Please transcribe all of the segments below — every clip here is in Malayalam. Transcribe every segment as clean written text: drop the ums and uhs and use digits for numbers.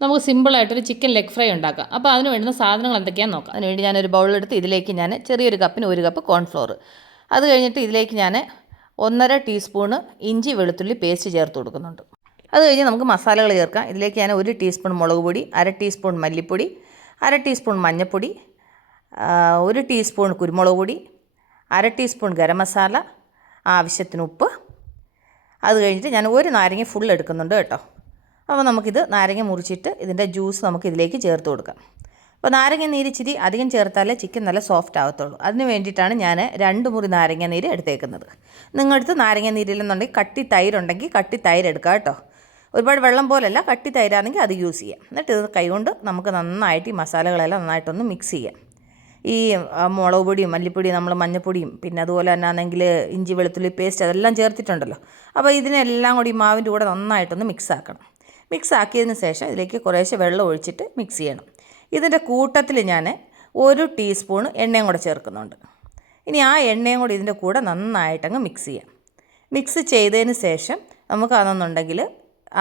നമുക്ക് സിമ്പിളായിട്ടൊരു ചിക്കൻ ലെഗ് ഫ്രൈ ഉണ്ടാക്കാം. അപ്പോൾ അതിന് വേണ്ടുന്ന സാധനങ്ങൾ എന്തൊക്കെയാണെന്ന് നോക്കാം. അതിനുവേണ്ടി ഞാനൊരു ബൗളെടുത്ത് ഇതിലേക്ക് ഞാൻ ചെറിയൊരു കപ്പിന് 1 കപ്പ് കോൺഫ്ലോർ, അത് കഴിഞ്ഞിട്ട് ഇതിലേക്ക് ഞാൻ 1.5 ടീസ്പൂണ് ഇഞ്ചി വെളുത്തുള്ളി പേസ്റ്റ് ചേർത്ത് കൊടുക്കുന്നുണ്ട്. അത് കഴിഞ്ഞ് നമുക്ക് മസാലകൾ ചേർക്കാം. ഇതിലേക്ക് ഞാൻ 1 ടീസ്പൂൺ മുളക് പൊടി, 1/2 ടീസ്പൂൺ മല്ലിപ്പൊടി, 1/2 ടീസ്പൂൺ മഞ്ഞൾപ്പൊടി, 1 ടീസ്പൂൺ കുരുമുളക് പൊടി, 1/2 ടീസ്പൂൺ ഗരം മസാല, ആവശ്യത്തിന് ഉപ്പ്. അത് കഴിഞ്ഞിട്ട് ഞാൻ 1 നാരങ്ങ ഫുൾ എടുക്കുന്നുണ്ട് കേട്ടോ. അപ്പോൾ നമുക്കിത് നാരങ്ങ മുറിച്ചിട്ട് ഇതിൻ്റെ ജ്യൂസ് നമുക്ക് ഇതിലേക്ക് ചേർത്ത് കൊടുക്കാം. അപ്പോൾ നാരങ്ങ നീര് ഇച്ചിരി അധികം ചേർത്താലേ ചിക്കൻ നല്ല സോഫ്റ്റ് ആകത്തുള്ളൂ. അതിന് വേണ്ടിയിട്ടാണ് ഞാൻ 2 മുറി നാരങ്ങ നീര് എടുത്തേക്കുന്നത്. നിങ്ങളടുത്ത് നാരങ്ങ നീരില്ലെന്നുണ്ടെങ്കിൽ കട്ടി തൈരുണ്ടെങ്കിൽ കട്ടി തൈര് എടുക്കുക കേട്ടോ. ഒരുപാട് വെള്ളം പോലല്ല, കട്ടി തൈരാണെങ്കിൽ അത് യൂസ് ചെയ്യാം. എന്നിട്ട് ഇത് കൈകൊണ്ട് നമുക്ക് നന്നായിട്ട് ഈ മസാലകളെല്ലാം നന്നായിട്ടൊന്ന് മിക്സ് ചെയ്യാം. ഈ മുളക് പൊടിയും മല്ലിപ്പൊടിയും നമ്മൾ മഞ്ഞൾപ്പൊടിയും പിന്നെ അതുപോലെ തന്നെ ആണെങ്കിൽ ഇഞ്ചി വെളുത്തുള്ളി പേസ്റ്റ് അതെല്ലാം ചേർത്തിട്ടുണ്ടല്ലോ. അപ്പോൾ ഇതിനെല്ലാം കൂടി ഈ മാവിൻ്റെ കൂടെ നന്നായിട്ടൊന്ന് മിക്സ് ആക്കണം. മിക്സ് ആക്കിയതിന് ശേഷം ഇതിലേക്ക് കുറേശ്ശെ വെള്ളം ഒഴിച്ചിട്ട് മിക്സ് ചെയ്യണം. ഇതിൻ്റെ കൂട്ടത്തിൽ ഞാൻ 1 ടീസ്പൂൺ എണ്ണയും കൂടെ ചേർക്കുന്നുണ്ട്. ഇനി ആ എണ്ണയും കൂടി ഇതിൻ്റെ കൂടെ നന്നായിട്ടങ്ങ് മിക്സ് ചെയ്യാം. മിക്സ് ചെയ്തതിന് ശേഷം നമുക്കതെന്നുണ്ടെങ്കിൽ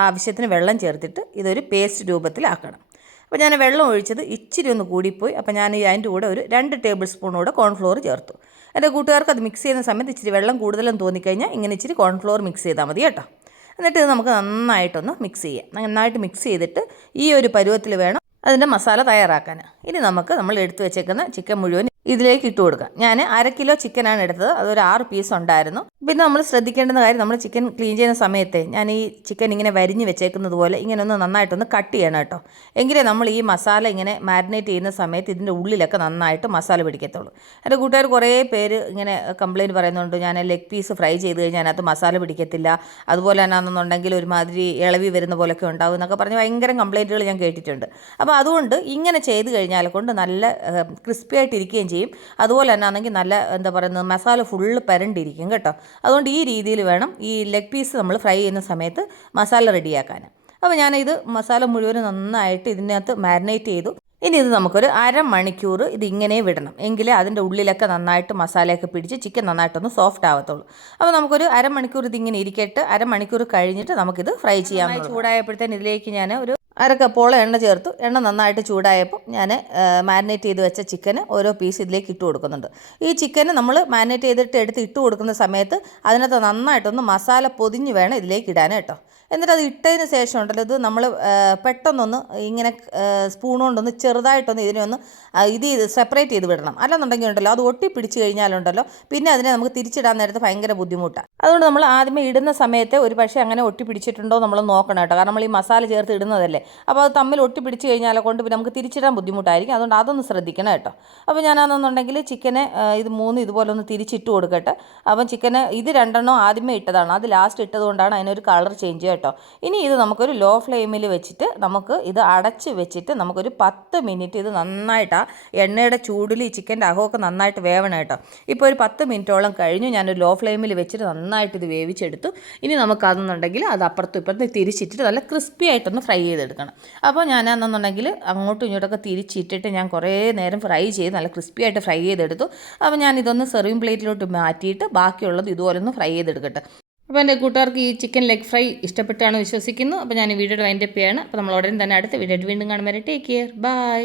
ആവശ്യത്തിന് വെള്ളം ചേർത്തിട്ട് ഇതൊരു പേസ്റ്റ് രൂപത്തിലാക്കണം. അപ്പോൾ ഞാൻ വെള്ളം ഒഴിച്ചത് ഇച്ചിരി ഒന്ന് കൂടിപ്പോയി. അപ്പോൾ ഞാൻ അതിൻ്റെ കൂടെ ഒരു 2 ടേബിൾ സ്പൂൺ കൂടെ കോൺഫ്ലോർ ചേർത്തു. എൻ്റെ കൂട്ടുകാർക്ക് അത് മിക്സ് ചെയ്യുന്ന സമയത്ത് ഇച്ചിരി വെള്ളം കൂടുതലെന്ന് തോന്നിക്കഴിഞ്ഞാൽ ഇങ്ങനെ ഇച്ചിരി കോൺഫ്ലോർ മിക്സ് ചെയ്താൽ മതി കേട്ടോ. എന്നിട്ട് ഇത് നമുക്ക് നന്നായിട്ടൊന്ന് മിക്സ് ചെയ്യാം. നന്നായിട്ട് മിക്സ് ചെയ്തിട്ട് ഈ ഒരു പരുവത്തിൽ വേണം അതിൻ്റെ മസാല തയ്യാറാക്കാൻ. ഇനി നമുക്ക് നമ്മൾ എടുത്തു വെച്ചേക്കുന്ന ചിക്കൻ മുഴുവൻ ഇതിലേക്ക് ഇട്ട് കൊടുക്കാം. ഞാൻ 1/2 കിലോ ചിക്കനാണ് എടുത്തത്. അതൊരു 6 പീസ് ഉണ്ടായിരുന്നു. പിന്നെ നമ്മൾ ശ്രദ്ധിക്കേണ്ടുന്ന കാര്യം, നമ്മൾ ചിക്കൻ ക്ലീൻ ചെയ്യുന്ന സമയത്ത് ഞാൻ ഈ ചിക്കൻ ഇങ്ങനെ വരിഞ്ഞ് വെച്ചേക്കുന്നത് പോലെ ഇങ്ങനെ ഒന്ന് നന്നായിട്ടൊന്ന് കട്ട് ചെയ്യണം കേട്ടോ. എങ്കിലേ നമ്മൾ ഈ മസാല ഇങ്ങനെ മാരിനേറ്റ് ചെയ്യുന്ന സമയത്ത് ഇതിൻ്റെ ഉള്ളിലൊക്കെ നന്നായിട്ട് മസാല പിടിക്കത്തുള്ളൂ. എൻ്റെ കൂട്ടുകാർ കുറേ പേര് ഇങ്ങനെ കംപ്ലയിൻറ്റ് പറയുന്നുണ്ട്, ഞാൻ ലെഗ് പീസ് ഫ്രൈ ചെയ്ത് കഴിഞ്ഞാൽ അതിനകത്ത് മസാല പിടിക്കത്തില്ല, അതുപോലെ തന്നെ ആണെന്നുണ്ടെങ്കിൽ ഒരുമാതിരി ഇളവി വരുന്ന പോലെയൊക്കെ ഉണ്ടാവും എന്നൊക്കെ പറഞ്ഞ് ഭയങ്കര കംപ്ലയിൻറ്റുകൾ ഞാൻ കേട്ടിട്ടുണ്ട്. അപ്പോൾ അതുകൊണ്ട് ഇങ്ങനെ ചെയ്ത് കഴിഞ്ഞാൽ കൊണ്ട് നല്ല ക്രിസ്പി ആയിട്ടിരിക്കുകയും ചെയ്യും. അതുപോലെ തന്നെ ആണെങ്കിൽ നല്ല എന്താ പറയുന്നത് മസാല ഫുള്ള് പരണ്ടിരിക്കും കേട്ടോ. അതുകൊണ്ട് ഈ രീതിയിൽ വേണം ഈ ലെഗ് പീസ് നമ്മൾ ഫ്രൈ ചെയ്യുന്ന സമയത്ത് മസാല റെഡിയാക്കാൻ. അപ്പോൾ ഞാനിത് മസാല മുഴുവനും നന്നായിട്ട് ഇതിനകത്ത് മാരിനേറ്റ് ചെയ്തു. ഇനി ഇത് നമുക്കൊരു 1/2 മണിക്കൂർ ഇതിങ്ങനെ വിടണം. എങ്കിലേ അതിൻ്റെ ഉള്ളിലൊക്കെ നന്നായിട്ട് മസാലയൊക്കെ പിടിച്ച് ചിക്കൻ നന്നായിട്ടൊന്ന് സോഫ്റ്റ് ആവത്തുള്ളൂ. അപ്പോൾ നമുക്കൊരു 1/2 മണിക്കൂർ ഇതിങ്ങനെ ഇരിക്കട്ടെ. 1/2 മണിക്കൂർ കഴിഞ്ഞിട്ട് നമുക്കിത് ഫ്രൈ ചെയ്യാം. ചൂടായപ്പോഴത്തേന് ഇതിലേക്ക് ഞാൻ ഒരു 1/2 കപ്പോളം എണ്ണ ചേർത്തു. എണ്ണ നന്നായിട്ട് ചൂടായപ്പോൾ ഞാൻ മാരിനേറ്റ് ചെയ്ത് വെച്ച ചിക്കന് ഓരോ പീസ് ഇതിലേക്ക് ഇട്ട് കൊടുക്കുന്നുണ്ട്. ഈ ചിക്കന് നമ്മൾ മാരിനേറ്റ് ചെയ്തിട്ട് എടുത്ത് ഇട്ട് കൊടുക്കുന്ന സമയത്ത് അതിനകത്ത് നന്നായിട്ടൊന്ന് മസാല പൊതിഞ്ഞ് വേണം ഇതിലേക്ക് ഇടാൻ കേട്ടോ. എന്നിട്ട് അത് ഇട്ടതിന് ശേഷം ഉണ്ടല്ലോ, ഇത് നമ്മൾ പെട്ടെന്നൊന്ന് ഇങ്ങനെ സ്പൂൺ കൊണ്ടൊന്ന് ചെറുതായിട്ടൊന്ന് ഇതിനെ ഒന്ന് ഇത് സെപ്പറേറ്റ് ചെയ്ത് വിടണം. അല്ലെന്നുണ്ടെങ്കിൽ ഉണ്ടല്ലോ അത് ഒട്ടിപ്പിടിച്ച് കഴിഞ്ഞാലുണ്ടല്ലോ പിന്നെ അതിനെ നമുക്ക് തിരിച്ചിടാൻ നേരത്ത് ഭയങ്കര ബുദ്ധിമുട്ടാണ്. അതുകൊണ്ട് നമ്മൾ ആദ്യമേ ഇടുന്ന സമയത്ത് ഒരു പക്ഷേ അങ്ങനെ ഒട്ടിപ്പിടിച്ചിട്ടുണ്ടോ നമ്മൾ നോക്കണം കേട്ടോ. കാരണം നമ്മൾ ഈ മസാല ചേർത്ത് ഇടുന്നതല്ലേ. അപ്പോൾ അത് തമ്മിൽ ഒട്ടിപ്പിടിച്ച് കഴിഞ്ഞാൽ കൊണ്ട് പിന്നെ നമുക്ക് തിരിച്ചിടാൻ ബുദ്ധിമുട്ടായിരിക്കും. അതുകൊണ്ട് അതൊന്ന് ശ്രദ്ധിക്കണം കേട്ടോ. അപ്പോൾ ഞാനാണെന്നുണ്ടെങ്കിൽ ചിക്കനെ ഇത് 3 ഇതുപോലെ ഒന്ന് തിരിച്ചിട്ട് കൊടുക്കട്ടെ. അപ്പം ചിക്കന് ഇത് 2 ആദ്യമേ ഇട്ടതാണ്, അത് ലാസ്റ്റ് ഇട്ടതുകൊണ്ടാണ് അതിനൊരു കളർ ചേഞ്ച് കേട്ടോ. ഇനി ഇത് നമുക്കൊരു ലോ ഫ്ലെയിമിൽ വെച്ചിട്ട് നമുക്ക് ഇത് അടച്ച് വെച്ചിട്ട് നമുക്കൊരു 10 മിനിറ്റ് ഇത് നന്നായിട്ട് ആ എണ്ണയുടെ ചൂടിൽ ഈ ചിക്കൻ്റെ അകമൊക്കെ നന്നായിട്ട് വേവണം കേട്ടോ. ഇപ്പോൾ ഒരു 10 മിനിറ്റോളം കഴിഞ്ഞു. ഞാനൊരു ലോ ഫ്ലെയിമിൽ വെച്ചിട്ട് നന്നായിട്ട് ഇത് വേവിച്ചെടുത്തു. ഇനി നമുക്കതെന്നുണ്ടെങ്കിൽ അത് അപ്പുറത്തും ഇപ്പുറത്തും തിരിച്ചിട്ടിട്ട് നല്ല ക്രിസ്പി ആയിട്ടൊന്ന് ഫ്രൈ ചെയ്തെടുക്കണം. അപ്പോൾ ഞാനെന്നുണ്ടെങ്കിൽ അങ്ങോട്ടും ഇങ്ങോട്ടൊക്കെ തിരിച്ചിട്ടിട്ട് ഞാൻ കുറേ നേരം ഫ്രൈ ചെയ്ത് നല്ല ക്രിസ്പി ആയിട്ട് ഫ്രൈ ചെയ്തെടുത്തു. അപ്പോൾ ഞാനിതൊന്ന് സെർവിങ് പ്ലേറ്റിലോട്ട് മാറ്റിയിട്ട് ബാക്കിയുള്ളത് ഇതുപോലെ ഒന്ന് ഫ്രൈ ചെയ്തെടുക്കട്ടെ. അപ്പോൾ എൻ്റെ കൂട്ടുകാർക്ക് ഈ ചിക്കൻ ലെഗ് ഫ്രൈ ഇഷ്ടപ്പെട്ടാണ് വിശ്വസിക്കുന്നു. അപ്പോൾ ഞാൻ ഈ വീഡിയോയുടെ വൈൻഡപ്പ് ചെയ്യാണ്. അപ്പോൾ നമ്മൾ ഉടനെ തന്നെ അടുത്ത വീഡിയോ വീണ്ടും കാണുമ്പോൾ ടേക്ക് കെയർ, ബൈ.